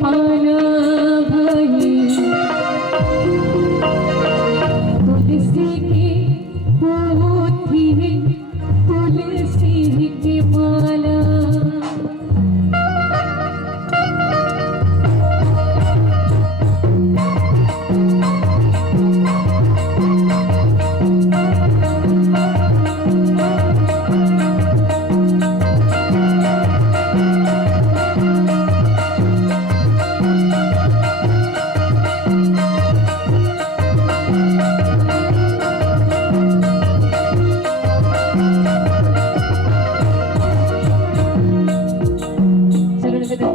पाना भाई तुलसी की पोथी तुलसी की माला।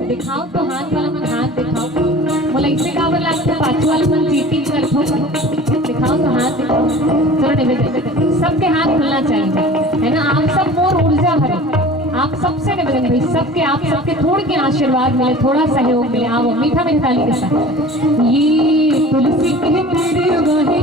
दिखाओ तो हाथ वाला मन हाथ दिखाओ, बोला इससे का बोला आपको पाछू वाला मन चीटिंग कर दो, दिखाओ तो हाथ दिखाओ। चलो निवेदन सबके हाथ खुलना चाहिए, है ना। आप सब मोर ऊर्जा भरे, आप सबसे निवेदन भाई सबके, आप सबके थोड़े के आशीर्वाद मिले, थोड़ा सहयोग मिले। आओ मीठा मीठा ताली के साथ। ये तुलसी के तेरे वाहे